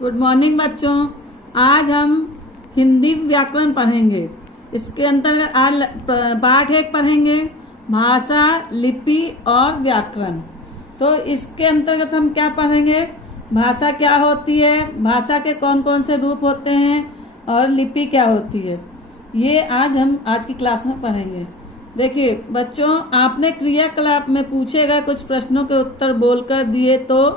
Good morning बच्चों। आज हम हिंदी व्याकरण पढ़ेंगे। इसके अंतर्गत आज पाठ 1 पढ़ेंगे, भाषा, लिपि और व्याकरण। तो इसके अंतर्गत हम क्या पढ़ेंगे? भाषा क्या होती है, भाषा के कौन कौन से रूप होते हैं और लिपि क्या होती है, ये आज की क्लास में पढ़ेंगे। देखिए बच्चों, आपने क्रियाकलाप में पूछे गए कुछ प्रश्नों के उत्तर बोलकर दिए तो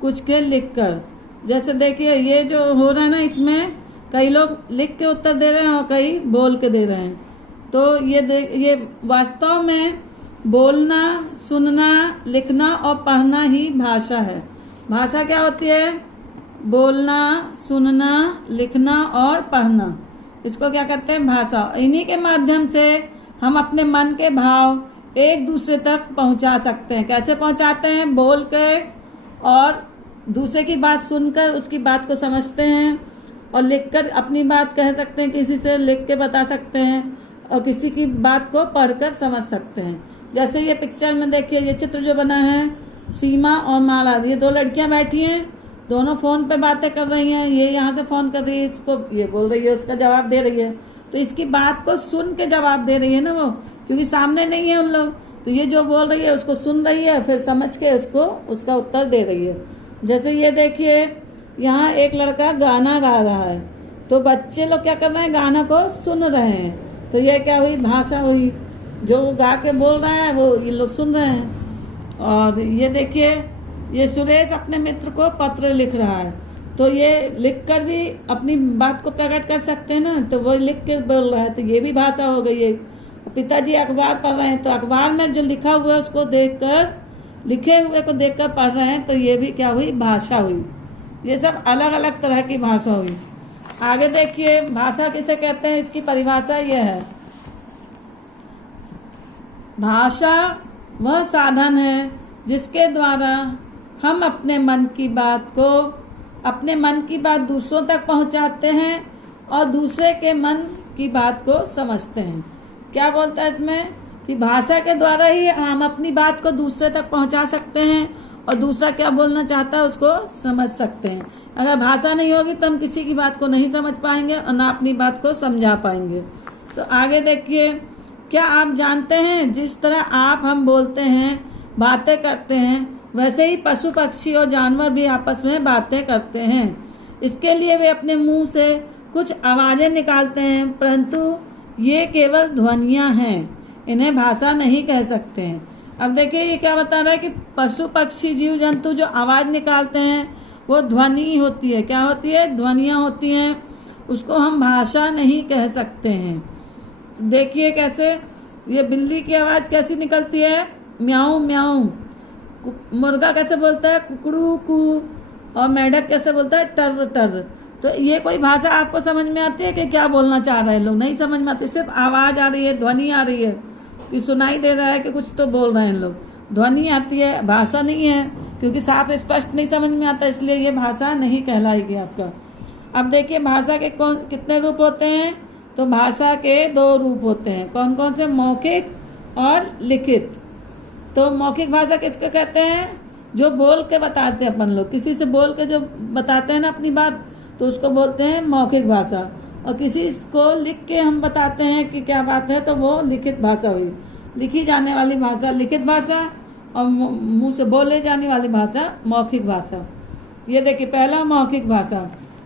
कुछ के लिखकर। जैसे देखिए ये जो हो रहा है ना, इसमें कई लोग लिख के उत्तर दे रहे हैं और कई बोल के दे रहे हैं। तो ये वास्तव में बोलना, सुनना, लिखना और पढ़ना ही भाषा है। भाषा क्या होती है? बोलना, सुनना, लिखना और पढ़ना, इसको क्या कहते हैं? भाषा। इन्हीं के माध्यम से हम अपने मन के भाव एक दूसरे तक पहुंचा सकते हैं। कैसे पहुंचाते हैं? बोल के और दूसरे की बात सुनकर उसकी बात को समझते हैं, और लिखकर अपनी बात कह सकते हैं, किसी से लिख के बता सकते हैं, और किसी की बात को पढ़कर समझ सकते हैं। जैसे ये पिक्चर में देखिए, ये चित्र जो बना है, सीमा और माला, ये 2 लड़कियां बैठी हैं, दोनों फोन पे बातें कर रही हैं। ये यहाँ से फोन कर रही है, इसको ये बोल रही है, उसका जवाब दे रही है। तो इसकी बात को सुन के जवाब दे रही है ना वो, क्योंकि सामने नहीं है उन लोग। तो ये जो बोल रही है उसको सुन रही है, फिर समझ के उसको उसका उत्तर दे रही है। जैसे ये देखिए, यहाँ एक लड़का गाना गा रहा है, तो बच्चे लोग क्या कर रहे हैं? गाना को सुन रहे हैं। तो ये क्या हुई? भाषा हुई। जो गा के बोल रहा है वो ये लोग सुन रहे हैं। और ये देखिए, ये सुरेश अपने मित्र को पत्र लिख रहा है, तो ये लिखकर भी अपनी बात को प्रकट कर सकते हैं ना, तो वो लिख के बोल रहा है, तो ये भी भाषा हो गई है। पिताजी अखबार पढ़ रहे हैं, तो अखबार में जो लिखा हुआ है उसको देखकर, लिखे हुए को देखकर पढ़ रहे हैं, तो ये भी क्या हुई? भाषा हुई। ये सब अलग अलग तरह की भाषा हुई। आगे देखिए, भाषा किसे कहते हैं, इसकी परिभाषा यह है। भाषा वह साधन है जिसके द्वारा हम अपने मन की बात दूसरों तक पहुंचाते हैं और दूसरे के मन की बात को समझते हैं। क्या बोलता है इसमें? कि भाषा के द्वारा ही हम अपनी बात को दूसरे तक पहुंचा सकते हैं और दूसरा क्या बोलना चाहता है उसको समझ सकते हैं। अगर भाषा नहीं होगी तो हम किसी की बात को नहीं समझ पाएंगे और ना अपनी बात को समझा पाएंगे। तो आगे देखिए, क्या आप जानते हैं जिस तरह हम बोलते हैं, बातें करते हैं, वैसे ही पशु पक्षी और जानवर भी आपस में बातें करते हैं। इसके लिए वे अपने मुंह से कुछ आवाजें निकालते हैं, परंतु ये केवल ध्वनियां हैं, इन्हें भाषा नहीं कह सकते हैं। अब देखिए ये क्या बता रहा है कि पशु पक्षी जीव जंतु जो आवाज निकालते हैं वो ध्वनि होती है। क्या होती है? ध्वनियां होती हैं, उसको हम भाषा नहीं कह सकते हैं। तो देखिए कैसे, ये बिल्ली की आवाज कैसी निकलती है? म्याऊं म्याऊं। मुर्गा कैसे बोलता है? कुकड़ू कू। और मेढक कैसे बोलता है? टर टर। तो ये कोई भाषा आपको समझ में आती है कि क्या बोलना चाह रहे हैं लोग? नहीं समझ में आती, सिर्फ आवाज आ रही है, ध्वनि आ रही है, कि सुनाई दे रहा है कि कुछ तो बोल रहे हैं लोग, ध्वनि आती है, भाषा नहीं है, क्योंकि साफ स्पष्ट नहीं समझ में आता, इसलिए ये भाषा नहीं कहलाएगी आपका। अब देखिए भाषा के कितने रूप होते हैं? तो भाषा के 2 रूप होते हैं। कौन कौन से? मौखिक और लिखित। तो मौखिक भाषा किसको कहते हैं? जो बोल के बताते हैं अपन लोग, किसी से बोल के जो बताते हैं ना अपनी बात, तो उसको बोलते हैं मौखिक भाषा। और किसी को लिख के हम बताते हैं कि क्या बात है, तो वो लिखित भाषा हुई। लिखी जाने वाली भाषा लिखित भाषा, और मुंह से बोले जाने वाली भाषा मौखिक भाषा। ये देखिए पहला मौखिक भाषा।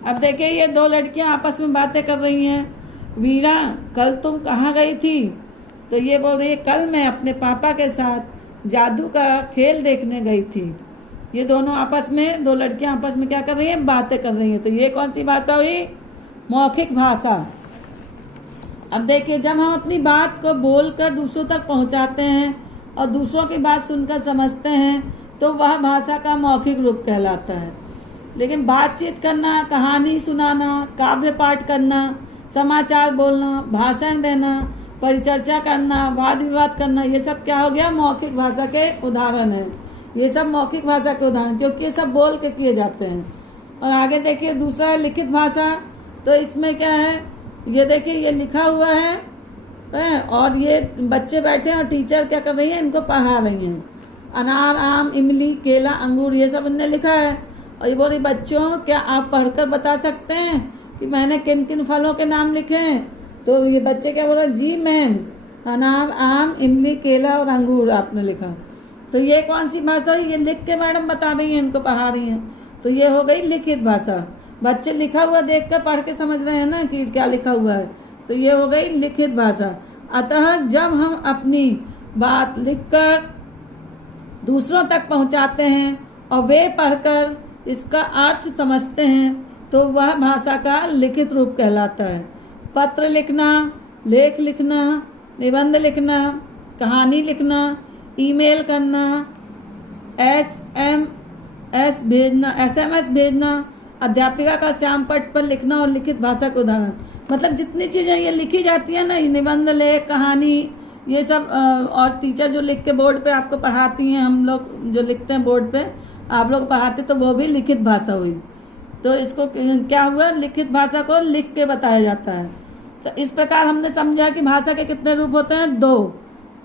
अब देखिए ये 2 लड़कियां आपस में बातें कर रही हैं। वीरा, कल तुम कहाँ गई थी? तो ये बोल रही है, कल मैं अपने पापा के साथ जादू का खेल देखने गई थी। ये दोनों आपस में, 2 लड़कियां आपस में क्या कर रही हैं? बातें कर रही हैं। तो ये कौन सी भाषा हुई? मौखिक भाषा। अब देखिए, जब हम अपनी बात को बोलकर दूसरों तक पहुंचाते हैं और दूसरों की बात सुनकर समझते हैं, तो वह भाषा का मौखिक रूप कहलाता है। लेकिन बातचीत करना, कहानी सुनाना, काव्य पाठ करना, समाचार बोलना, भाषण देना, परिचर्चा करना, वाद विवाद करना, ये सब क्या हो गया? मौखिक भाषा के उदाहरण है। ये सब मौखिक भाषा के उदाहरण, क्योंकि ये सब बोल के किए जाते हैं। और आगे देखिए दूसरा है लिखित भाषा। तो इसमें क्या है? ये देखिए ये लिखा हुआ है और ये बच्चे बैठे हैं और टीचर क्या कर रही है? इनको पढ़ा रही हैं। अनार, आम, इमली, केला, अंगूर, ये सब इनने लिखा है। और ये बोली बच्चों क्या आप पढ़कर बता सकते हैं कि मैंने किन किन फलों के नाम लिखे हैं? तो ये बच्चे क्या बोल रहे? जी मैम, अनार, आम, इमली, केला और अंगूर आपने लिखा। तो ये कौन सी भाषा हुई? ये लिख के मैडम बता रही हैं, इनको पढ़ा रही हैं। तो ये हो गई लिखित भाषा। बच्चे लिखा हुआ देखकर पढ़ के समझ रहे हैं ना कि क्या लिखा हुआ है। तो ये हो गई लिखित भाषा। अतः जब हम अपनी बात लिखकर दूसरों तक पहुंचाते हैं और वे पढ़कर इसका अर्थ समझते हैं तो वह भाषा का लिखित रूप कहलाता है। पत्र लिखना, लेख लिखना, निबंध लिखना, कहानी लिखना, ईमेल करना, एसएमएस भेजना, अध्यापिका का श्याम पट पर लिखना और लिखित भाषा के उदाहरण। मतलब जितनी चीजें ये लिखी जाती है ना, निबंध, लेख, कहानी, ये सब, और टीचर जो लिख के बोर्ड पे आपको पढ़ाती हैं, हम लोग जो लिखते हैं बोर्ड पे आप लोग पढ़ाते, तो वो भी लिखित भाषा हुई। तो इसको क्या हुआ? लिखित भाषा को लिख के बताया जाता है। तो इस प्रकार हमने समझा कि भाषा के कितने रूप होते हैं? 2।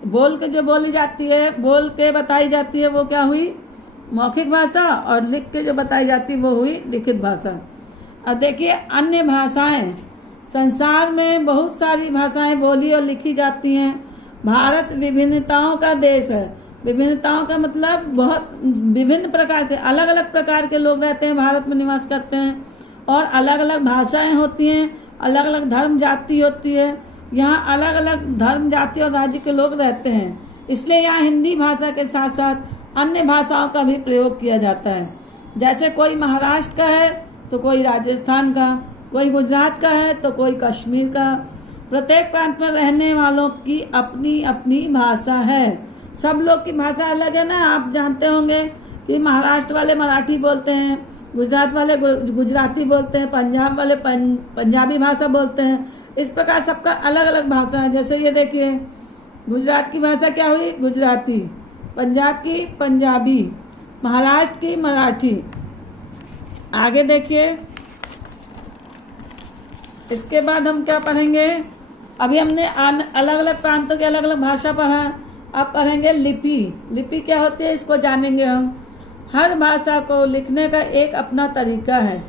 बोल के जो बोली जाती है, बोल के बताई जाती है, वो क्या हुई? मौखिक भाषा। और लिख के जो बताई जाती है वो हुई लिखित भाषा। अब देखिए अन्य भाषाएं। संसार में बहुत सारी भाषाएं बोली और लिखी जाती हैं। भारत विभिन्नताओं का देश है। विभिन्नताओं का मतलब बहुत विभिन्न प्रकार के, अलग अलग प्रकार के लोग रहते हैं, भारत में निवास करते हैं, और अलग अलग भाषाएं होती हैं, अलग अलग धर्म जाति होती है। यहाँ अलग अलग धर्म जाति और राज्य के लोग रहते हैं, इसलिए यहाँ हिंदी भाषा के साथ साथ अन्य भाषाओं का भी प्रयोग किया जाता है। जैसे कोई महाराष्ट्र का है तो कोई राजस्थान का, कोई गुजरात का है तो कोई कश्मीर का। प्रत्येक प्रांत में रहने वालों की अपनी अपनी भाषा है। सब लोग की भाषा अलग है ना। आप जानते होंगे कि महाराष्ट्र वाले मराठी बोलते हैं, गुजरात वाले गुजराती बोलते हैं, पंजाब वाले पंजाबी भाषा बोलते हैं। इस प्रकार सबका अलग अलग भाषा है। जैसे ये देखिए, गुजरात की भाषा क्या हुई? गुजराती। पंजाब की पंजाबी, महाराष्ट्र की मराठी। आगे देखिए, इसके बाद हम क्या पढ़ेंगे? अभी हमने अलग अलग प्रांतों की अलग अलग भाषा पढ़ा। अब पढ़ेंगे लिपि। लिपि क्या होती है इसको जानेंगे हम। हर भाषा को लिखने का एक अपना तरीका है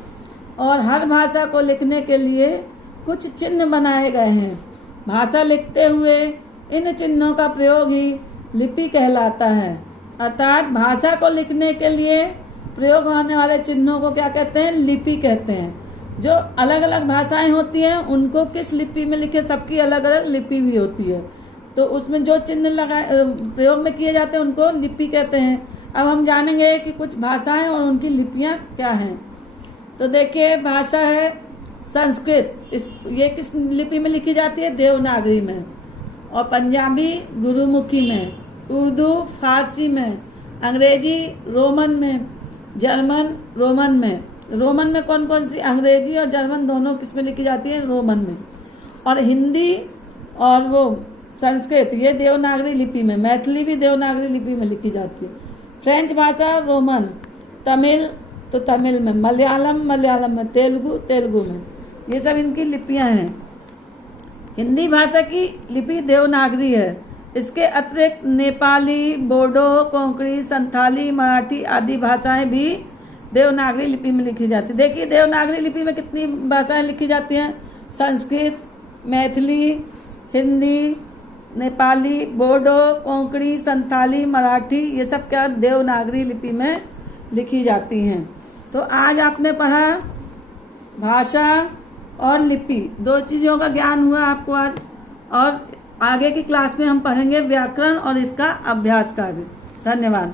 और हर भाषा को लिखने के लिए कुछ चिन्ह बनाए गए हैं। भाषा लिखते हुए इन चिन्हों का प्रयोग ही लिपि कहलाता है। अर्थात भाषा को लिखने के लिए प्रयोग होने वाले चिन्हों को क्या कहते हैं? लिपि कहते हैं। जो अलग अलग भाषाएं होती हैं उनको किस लिपि में लिखे, सबकी अलग अलग लिपि भी होती है, तो उसमें जो चिन्ह प्रयोग में किए जाते हैं उनको लिपि कहते हैं। अब हम जानेंगे कि कुछ भाषाएं और उनकी लिपियां क्या हैं। तो देखिए, भाषा है संस्कृत। ये किस लिपि में लिखी जाती है? देवनागरी में। और पंजाबी गुरुमुखी में, उर्दू फारसी में, अंग्रेजी रोमन में, जर्मन रोमन में। रोमन में कौन कौन सी? अंग्रेजी और जर्मन दोनों किस में लिखी जाती है? रोमन में। और हिंदी और वो संस्कृत ये देवनागरी लिपि में। मैथिली भी देवनागरी लिपि में लिखी जाती है। फ्रेंच भाषा रोमन, तमिल तो तमिल में, मलयालम मलयालम में, तेलुगु तेलुगु में। ये सब इनकी लिपियां हैं। हिंदी भाषा की लिपि देवनागरी है। इसके अतिरिक्त नेपाली, बोडो, कोंकणी, संथाली, मराठी आदि भाषाएं भी देवनागरी लिपि में लिखी जाती है। देखिए, देवनागरी लिपि में कितनी भाषाएं लिखी जाती हैं? संस्कृत, मैथिली, हिंदी, नेपाली, बोडो, कोंकणी, संथाली, मराठी, ये सब क्या देवनागरी लिपि में लिखी जाती हैं। तो आज आपने पढ़ा भाषा और लिपि, 2 चीज़ों का ज्ञान हुआ आपको आज। और आगे की क्लास में हम पढ़ेंगे व्याकरण और इसका अभ्यास कार्य। धन्यवाद।